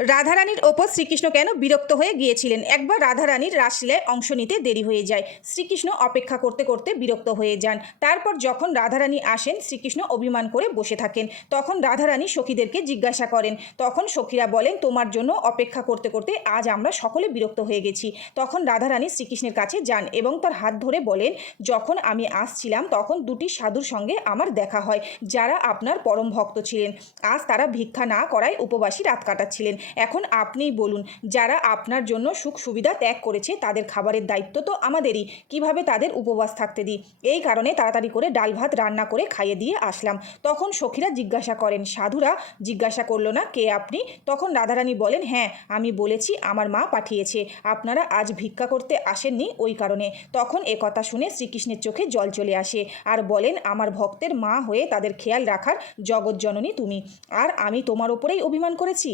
রাধারানীর ওপর শ্রীকৃষ্ণ কেন বিরক্ত হয়ে গিয়েছিলেন। একবার রাধারানীর রাসলীলায় অংশ নিতে দেরি হয়ে যায়। শ্রীকৃষ্ণ অপেক্ষা করতে করতে বিরক্ত হয়ে যান। তারপর যখন রাধারানী আসেন, শ্রীকৃষ্ণ অভিমান করে বসে থাকেন। তখন রাধারানী সখীদেরকে জিজ্ঞাসা করেন। তখন সখীরা বলেন, তোমার জন্য অপেক্ষা করতে করতে আজ আমরা সকলে বিরক্ত হয়ে গেছি। তখন রাধারানী শ্রীকৃষ্ণের কাছে যান এবং তার হাত ধরে বলেন, যখন আমি আসছিলাম তখন দুটি সাধুর সঙ্গে আমার দেখা হয়, যারা আপনার পরম ভক্ত ছিলেন। আজ তারা ভিক্ষা না করায় উপবাসী রাত কাটাচ্ছিলেন। এখন আপনিই বলুন, যারা আপনার জন্য সুখ সুবিধা ত্যাগ করেছে তাদের খাবারের দায়িত্ব তো আমাদেরই। কিভাবে তাদের উপবাস থাকতে দিই? এই কারণে তাড়াতাড়ি করে ডাল ভাত রান্না করে খাইয়ে দিয়ে আসলাম। তখন সখীরা জিজ্ঞাসা করেন, সাধুরা জিজ্ঞাসা করলো না কে আপনি? তখন রাধারানী বলেন, হ্যাঁ, আমি বলেছি আমার মা পাঠিয়েছে। আপনারা আজ ভিক্ষা করতে আসেননি ওই কারণে। তখন একথা শুনে শ্রীকৃষ্ণের চোখে জল চলে আসে আর বলেন, আমার ভক্তের মা হয়ে তাদের খেয়াল রাখার জগৎজননী তুমি, আর আমি তোমার ওপরেই অভিমান করেছি?